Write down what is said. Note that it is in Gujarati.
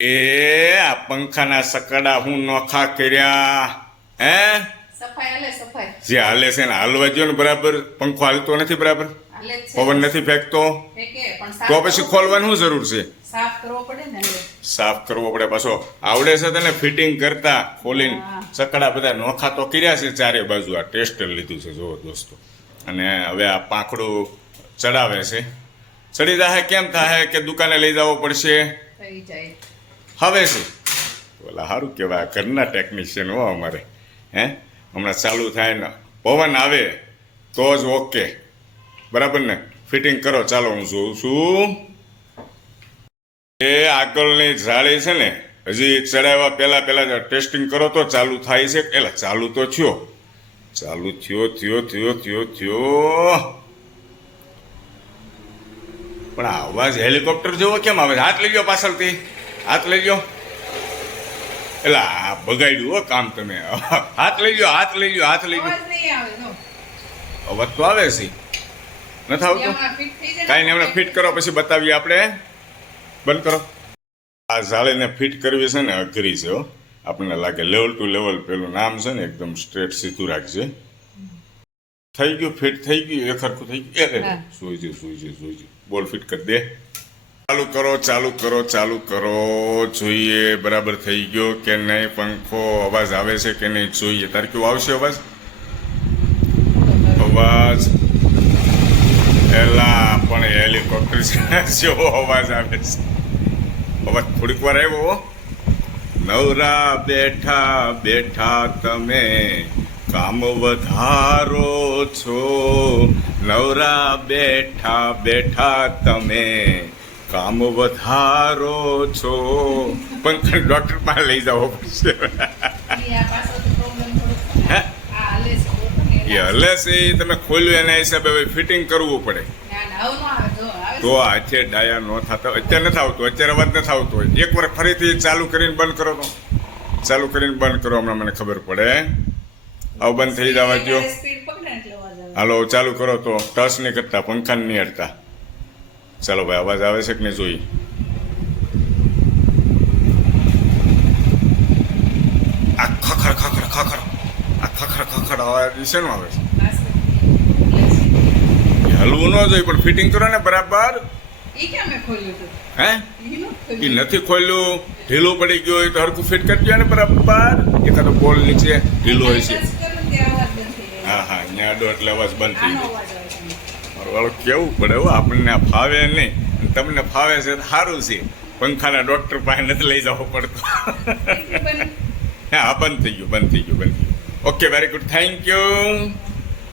એ આ પંખાના સકડા હું નોખા કર્યા. હે? જે હાલે છે ને હાલવા જો ને બરાબર. પંખો હાલતો નથી બરાબર. પવન નથી ફેંકતો. તો પછી ખોલવાનું જરૂર છે? સાફ કરવો પડે પાછો. આવડે છે તને ફિટિંગ કરતા ખોલીને સકડા બધા નોખા તો કર્યા છે ચારે બાજુ. આ ટેસ્ટર લીધું છે જુઓ દોસ્તો. અને હવે આ પાંખડું ચડાવે છે. ચડી જાય કેમ થાય કે દુકાને લઈ જવો પડશે? થઈ જાય. હવે શું? ઓલા સારું કહેવાય, ઘરના ટેકનિશિયન હો અમારે. હે? હમણાં ચાલુ થાય ને પવન આવે તો જ ઓકે બરાબર ને? ફિટિંગ કરો, ચાલો હું જોઉં છું એ આગળની જાળી છે ને, હજી ચડાવવા પહેલા, પહેલાં ટેસ્ટિંગ કરો તો ચાલુ થાય છે. એટલે ચાલુ તો થયો. ચાલુ થયો થયો થયો થયો થયો. પણ આ અવાજ હેલિકોપ્ટર જેવો કેમ આવે હાથ લઈ ગયો પાછળથી. હાથ લઈ ગયો એટલે આ બગાડ્યું હો કામ તમે. હાથ લઈ ગયો હાથ લઈ ગયો હાથ લઈ ગયો અવાજ તો આવે છે. નથી આવતું? જાય ને કાંઈ નહીં હમણાં ફિટ કરો પછી બતાવીએ આપણે. બંધ કરો. આ જાળીને ફિટ કરવી છે ને અઘરી છે હો. આપણને લાગે લેવલ ટુ લેવલ પેલું નામ છે ને એકદમ સ્ટ્રેટ સીધું રાખજે. થઈ ગયું ફિટ થઈ ગયું એ ખરખું થઈ ગયું. એ હા. સુઈજી સુઈજી સુઈજી બોલ ફિટ કરી દે. ચાલુ કરો ચાલુ કરો ચાલુ કરો. જોઈએ, બરાબર થઈ ગયો કે નહીં? પંખો અવાજ આવે છે કે નહીં? જોઈએ. તારે કેવું આવશે અવાજ? અવાજ? એલા, પણ હેલિકોપ્ટર જેવો અવાજ આવે છે. અવાજ થોડીક વાર આવ્યો. નવરા બેઠા બેઠા તમે કામ વધારો છો. નવરા બેઠા બેઠા તમે કામ વધારો છો. પણ ડોક્ટર પાસે લઈ જવો પડશે આ? આ? એ હલે એ તમે ખોલ્યું એના હિસાબે હવે ફિટિંગ કરવું પડે. તો. આજે ડાયા ન થતા અત્યારે નથી આવતું અત્યારે અવાજ નથી આવતો એક વાર ફરીથી ચાલુ કરીને બંધ કરો તો. ચાલુ કરીને બંધ કરો હમણાં મને ખબર પડે. આવું બંધ થઈ જવા દો. હાલો ચાલુ કરો તો. ટચ નહીં કરતા પંખા નહીં હટતા. ચાલો ભાઈ અવાજ આવે છે કે નહીં જોઈ? આ ખખડ ખખડ ખખડ આ ખખડ ખખડ અવાજ શેનો આવે છે? હલવું ન જોઈએ પણ ફિટિંગ કરો ને બરાબર? હે? એ નથી ખોલ્યું. ઢીલું પડી ગયું હોય તો હરખું ફિટ કરજો ને બરાબર. એકાદો બોલ નીચે ઢીલો હોય છે. હા હા આડો એટલે અવાજ બંધ થઈ આનો વાળું કેવું પડે હો આપણને ફાવે નહીં. તમને ફાવે છે તો સારું છે. પંખાના ડોક્ટર પાસે નથી લઈ જવો પડતો. હા બંધ થઈ ગયું બંધ થઈ ગયું બંધ થઈ ગયું. Okay very good thank you